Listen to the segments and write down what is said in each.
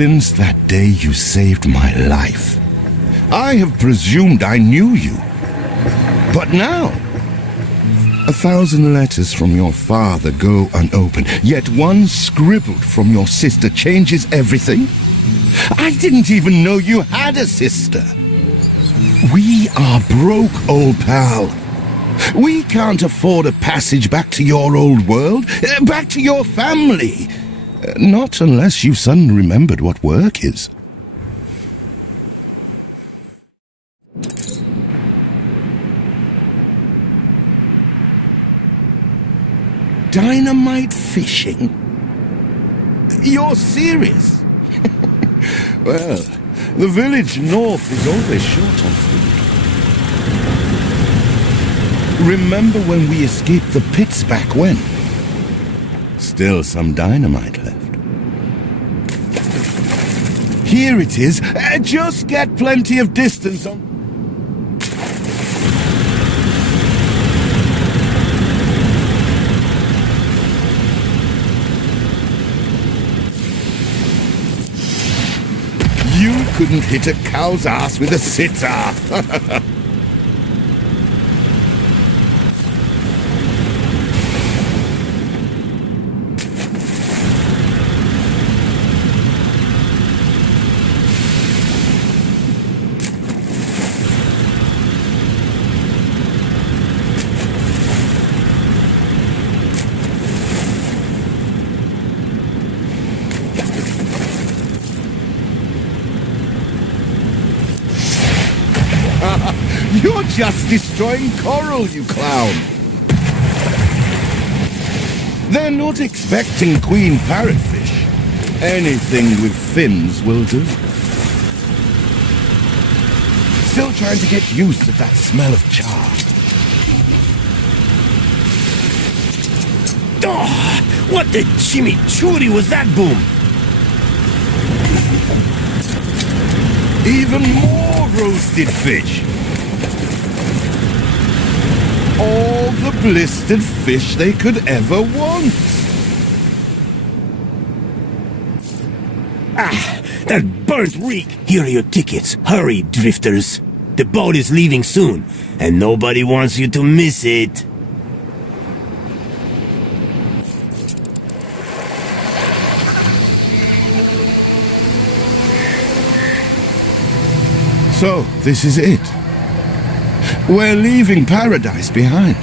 Since that day you saved my life, I have presumed I knew you. But now, 1,000 letters from your father go unopened, yet one scribbled from your sister changes everything? I didn't even know you had a sister. We are broke, old pal. We can't afford a passage back to your old world, back to your family. Not unless you suddenly remembered what work is. Dynamite fishing? You're serious? Well, the village north is always short on food. Remember when we escaped the pits back when? Still some dynamite left. Here it is. Just get plenty of distance on... You couldn't hit a cow's ass with a sitar. You're just destroying coral, you clown! They're not expecting queen parrotfish. Anything with fins will do. Still trying to get used to that smell of char. Oh, what the chimichurri was that boom? Even more roasted fish. All the blistered fish they could ever want. Ah, that burnt reek! Here are your tickets. Hurry, drifters. The boat is leaving soon, and nobody wants you to miss it. So, this is it. We're leaving paradise behind.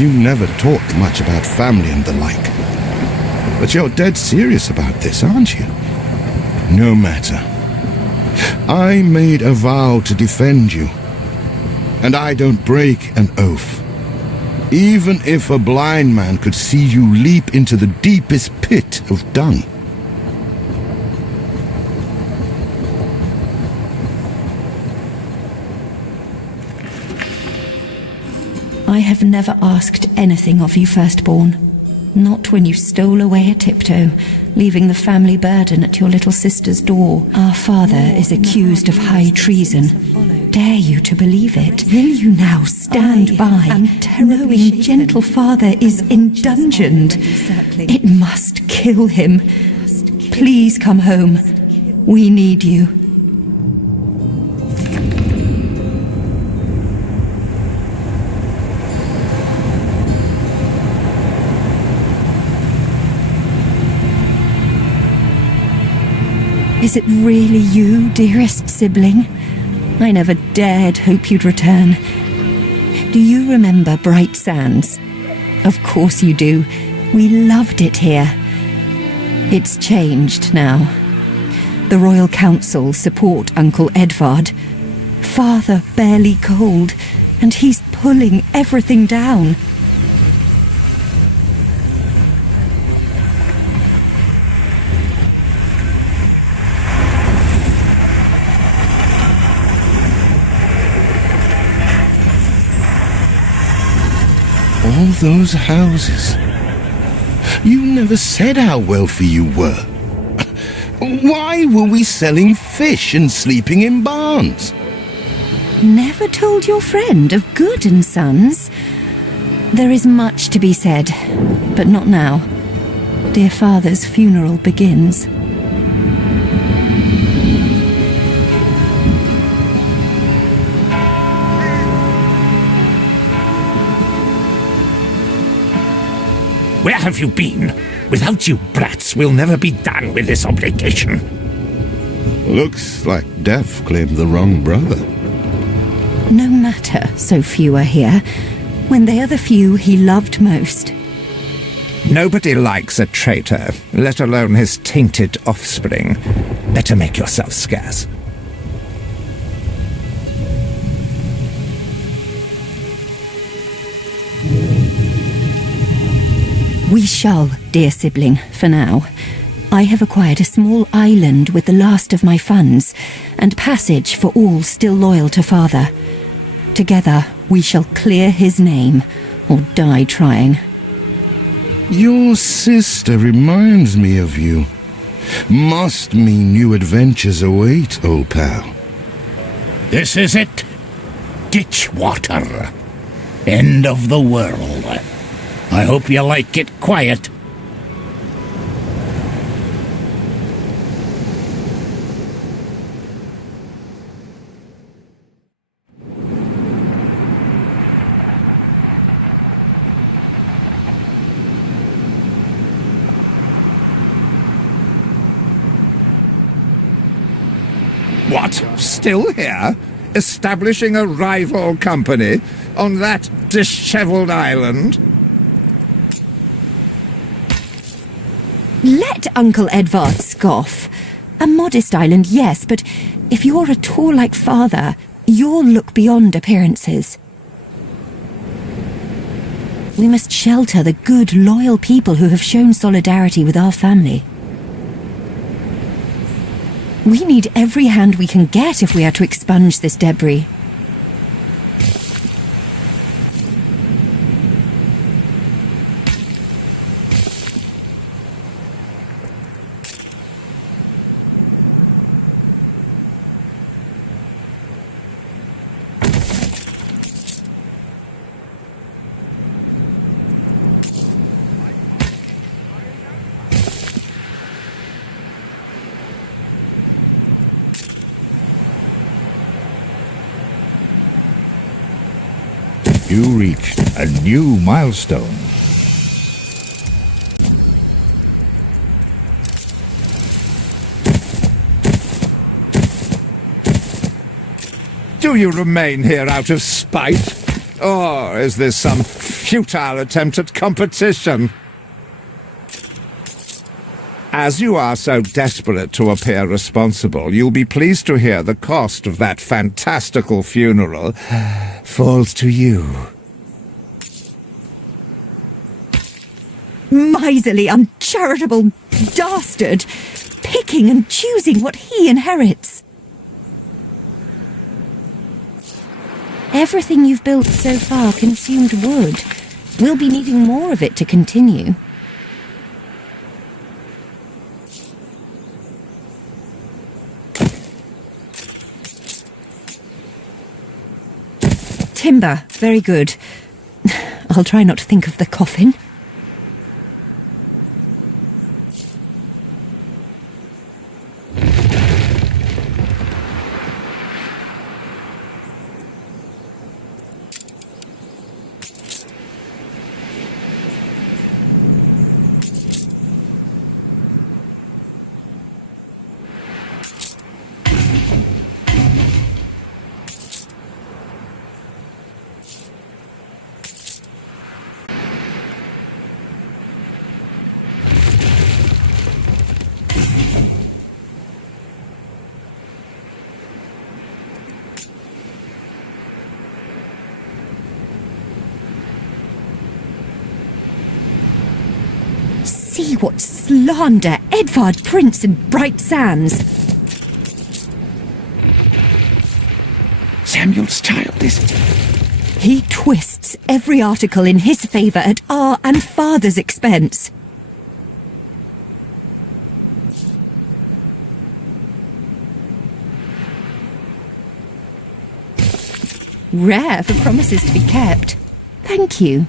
You never talked much about family and the like. But you're dead serious about this, aren't you? No matter. I made a vow to defend you. And I don't break an oath. Even if a blind man could see you leap into the deepest pit of dung. I have never asked anything of you, firstborn. Not when you stole away a tiptoe, leaving the family burden at your little sister's door. Our father is accused of high treason. Dare you to believe it? Will you now stand by, knowing gentle father is indungeoned? It must kill him. Please come home. We need you. Is it really you, dearest sibling? I never dared hope you'd return. Do you remember Bright Sands? Of course you do. We loved it here. It's changed now. The Royal Council support Uncle Edvard. Father barely cold, and he's pulling everything down. All those houses. You never said how wealthy you were. Why were we selling fish and sleeping in barns? Never told your friend of Good and Sons? There is much to be said, but not now. Dear father's funeral begins. Where have you been? Without you brats, we'll never be done with this obligation. Looks like Death claimed the wrong brother. No matter, so few are here, when they are the few he loved most. Nobody likes a traitor, let alone his tainted offspring. Better make yourself scarce. We shall, dear sibling, for now. I have acquired a small island with the last of my funds, and passage for all still loyal to father. Together we shall clear his name, or die trying. Your sister reminds me of you. Must mean new adventures await, old pal. This is it. Ditch water. End of the world. I hope you like it quiet. What? Still here? Establishing a rival company on that dishevelled island? Let Uncle Edvard scoff. A modest island, yes, but if you're at all like father, you'll look beyond appearances. We must shelter the good, loyal people who have shown solidarity with our family. We need every hand we can get if we are to expunge this debris. You reached a new milestone. Do you remain here out of spite? Or is this some futile attempt at competition? As you are so desperate to appear responsible, you'll be pleased to hear the cost of that fantastical funeral falls to you. Miserly, uncharitable dastard! Picking and choosing what he inherits. Everything you've built so far consumed wood. We'll be needing more of it to continue. Timber, very good. I'll try not to think of the coffin. See what slander Edvard prints in bright sands. Samuel's child is... He twists every article in his favour at our and father's expense. Rare for promises to be kept. Thank you.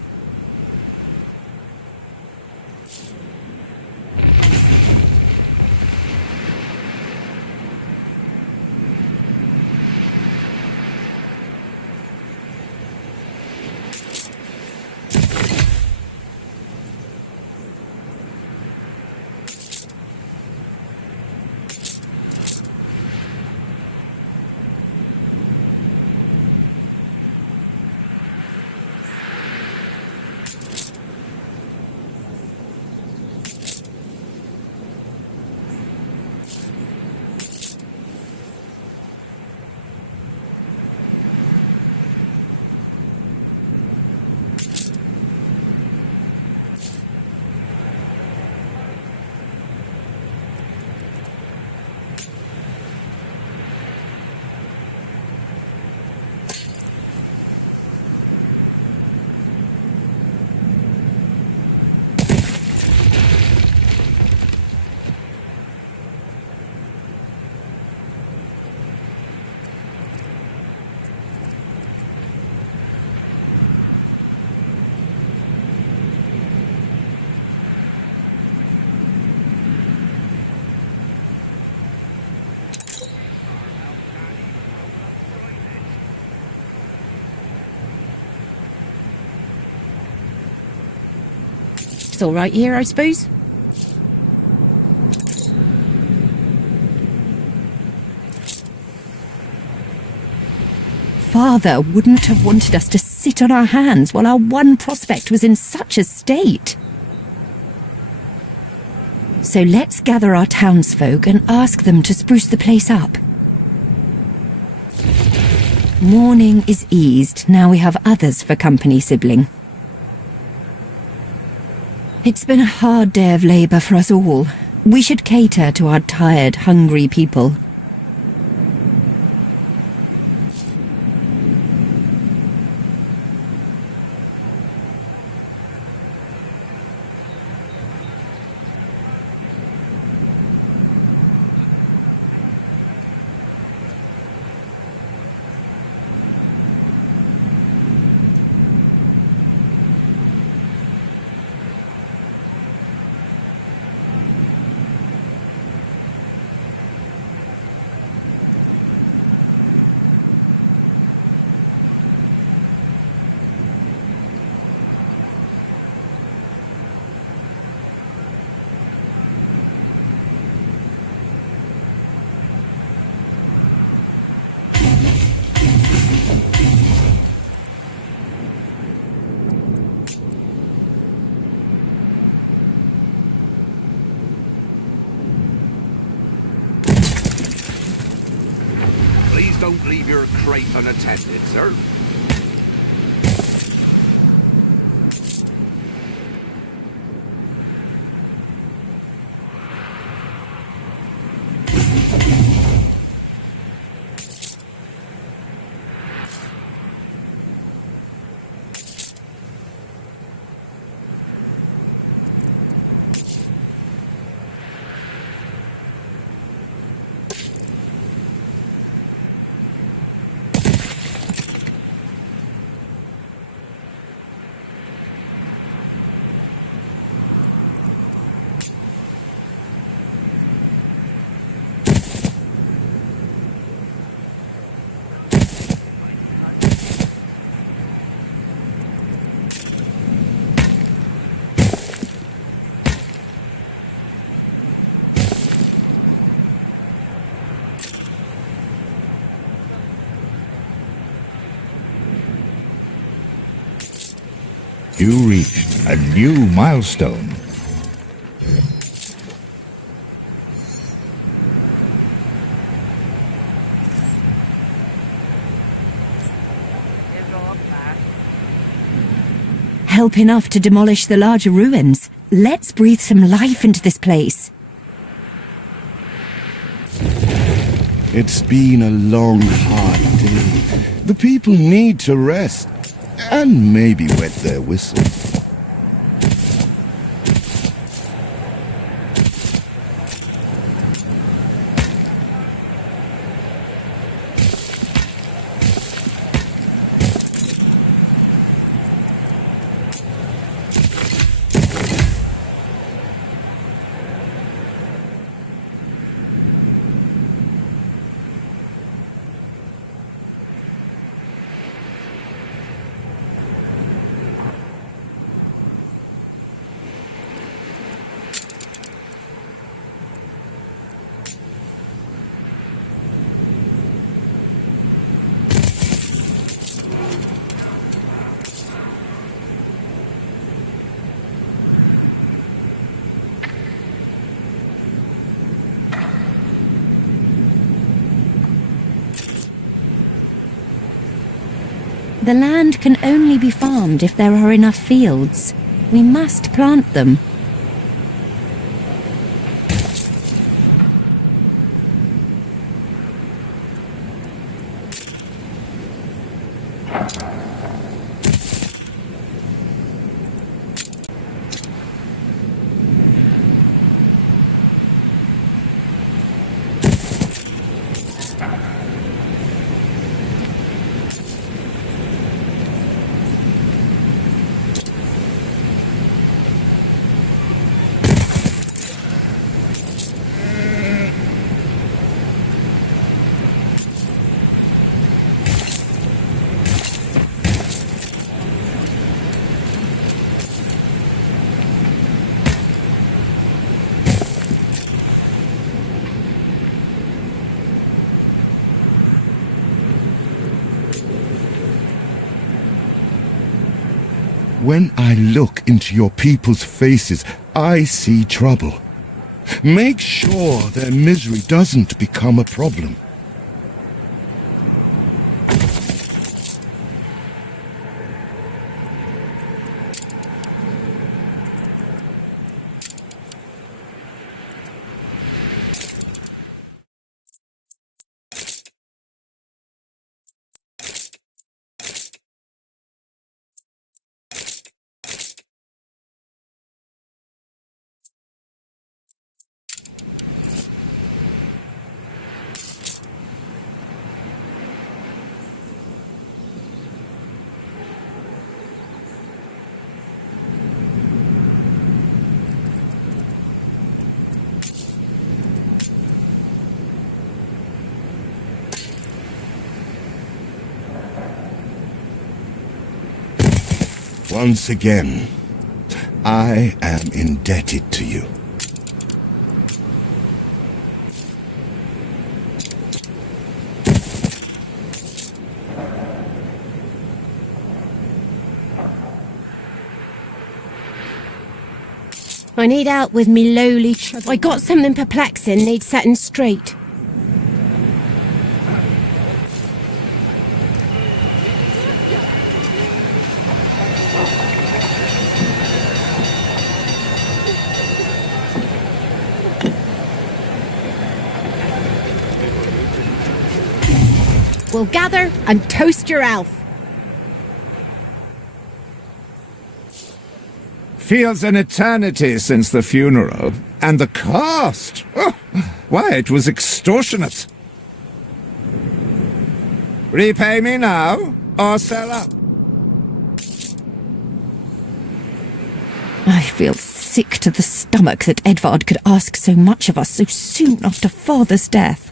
It's all right here, I suppose. Father wouldn't have wanted us to sit on our hands while our one prospect was in such a state. So let's gather our townsfolk and ask them to spruce the place up. Mourning is eased, now we have others for company, sibling. It's been a hard day of labour for us all. We should cater to our tired, hungry people. Please don't leave your crate unattended, sir. You reached a new milestone. Help enough to demolish the larger ruins. Let's breathe some life into this place. It's been a long, hard day. The people need to rest. And maybe wet their whistles. The land can only be farmed if there are enough fields. We must plant them. When I look into your people's faces, I see trouble. Make sure their misery doesn't become a problem. Once again, I am indebted to you. I need help with me lowly I got something perplexing, needs setting straight. We'll gather and toast your elf. Feels an eternity since the funeral. And the cost! Oh, why, it was extortionate. Repay me now, or sell up. I feel sick to the stomach that Edvard could ask so much of us so soon after father's death.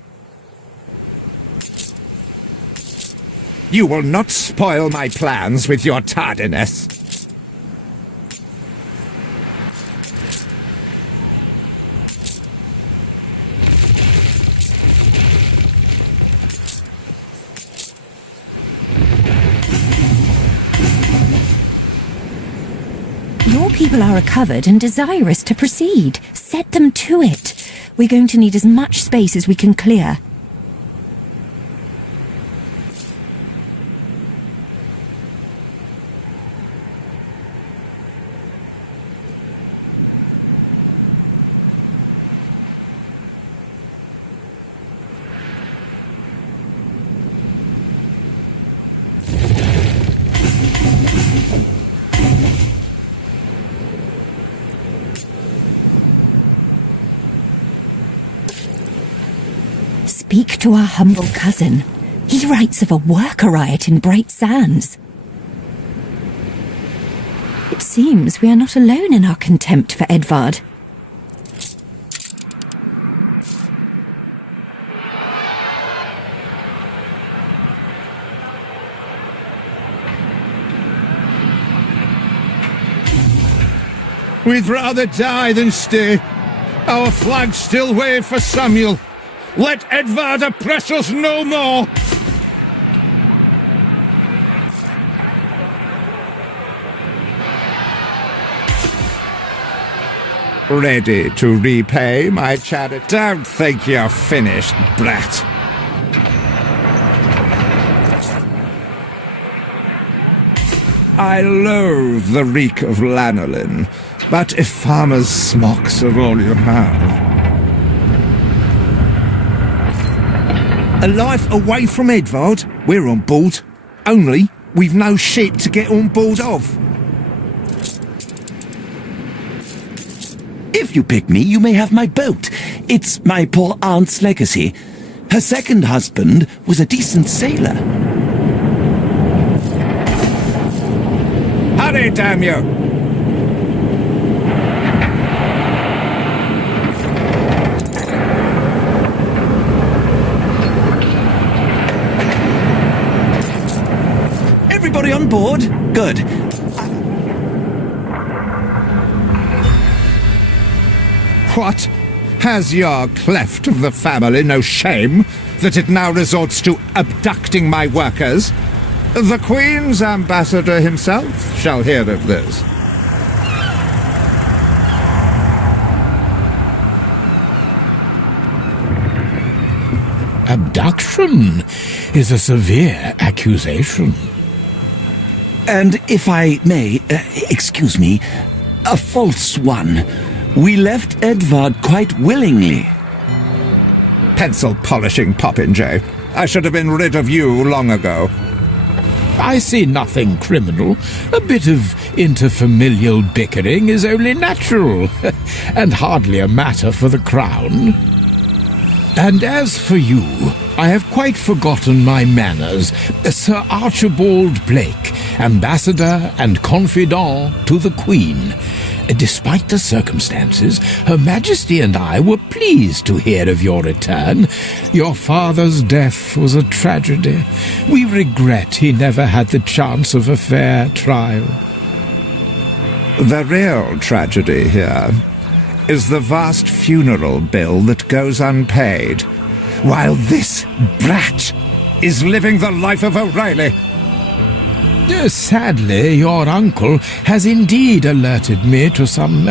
You will not spoil my plans with your tardiness. Your people are recovered and desirous to proceed. Set them to it. We're going to need as much space as we can clear. Speak to our humble cousin. He writes of a worker riot in Bright Sands. It seems we are not alone in our contempt for Edvard. We'd rather die than stay. Our flags still wave for Samuel. Let Edvard oppress us no more! Ready to repay my charity? Don't think you're finished, brat. I loathe the reek of lanolin, but if farmers' smocks are all you have... A life away from Edvard? We're on board. Only, we've no ship to get on board of. If you pick me, you may have my boat. It's my poor aunt's legacy. Her second husband was a decent sailor. Hurry, damn you! Everybody on board? Good. What? Has your cleft of the family no shame that it now resorts to abducting my workers? The Queen's ambassador himself shall hear of this. Abduction is a severe accusation. And if I may, excuse me, a false one. We left Edvard quite willingly. Pencil-polishing popinjay. I should have been rid of you long ago. I see nothing criminal. A bit of interfamilial bickering is only natural, and hardly a matter for the crown. And as for you, I have quite forgotten my manners. Sir Archibald Blake, ambassador and confidant to the Queen. Despite the circumstances, Her Majesty and I were pleased to hear of your return. Your father's death was a tragedy. We regret he never had the chance of a fair trial. The real tragedy here is the vast funeral bill that goes unpaid, while this brat is living the life of O'Reilly. Sadly, your uncle has indeed alerted me to some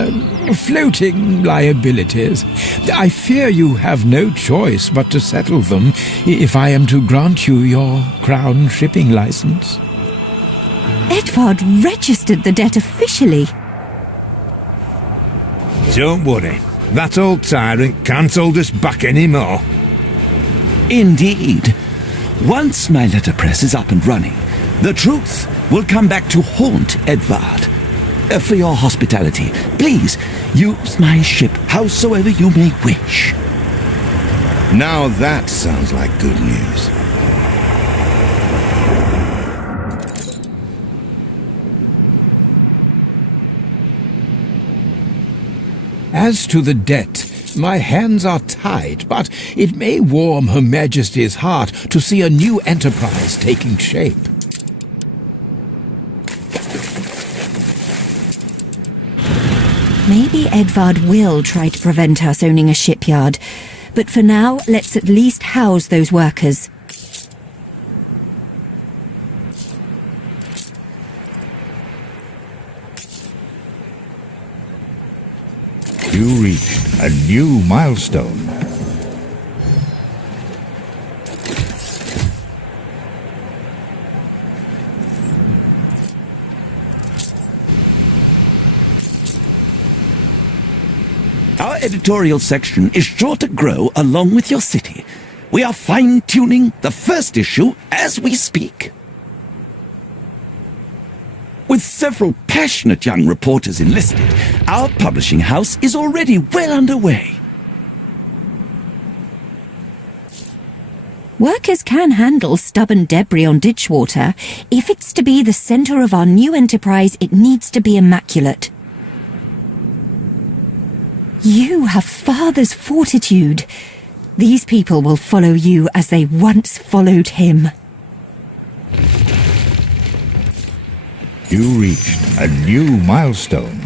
floating liabilities. I fear you have no choice but to settle them if I am to grant you your crown shipping license. Edvard registered the debt officially. Don't worry, that old tyrant can't hold us back anymore. Indeed. Once my letterpress is up and running, the truth will come back to haunt Edvard. For your hospitality, please use my ship howsoever you may wish. Now that sounds like good news. As to the debt, my hands are tied, but it may warm Her Majesty's heart to see a new enterprise taking shape. Maybe Edvard will try to prevent us owning a shipyard, but for now, let's at least house those workers. You reached a new milestone. Our editorial section is sure to grow along with your city. We are fine-tuning the first issue as we speak. With several passionate young reporters enlisted, our publishing house is already well underway. Workers can handle stubborn debris on ditchwater. If it's to be the centre of our new enterprise, it needs to be immaculate. You have father's fortitude. These people will follow you as they once followed him. You reached a new milestone.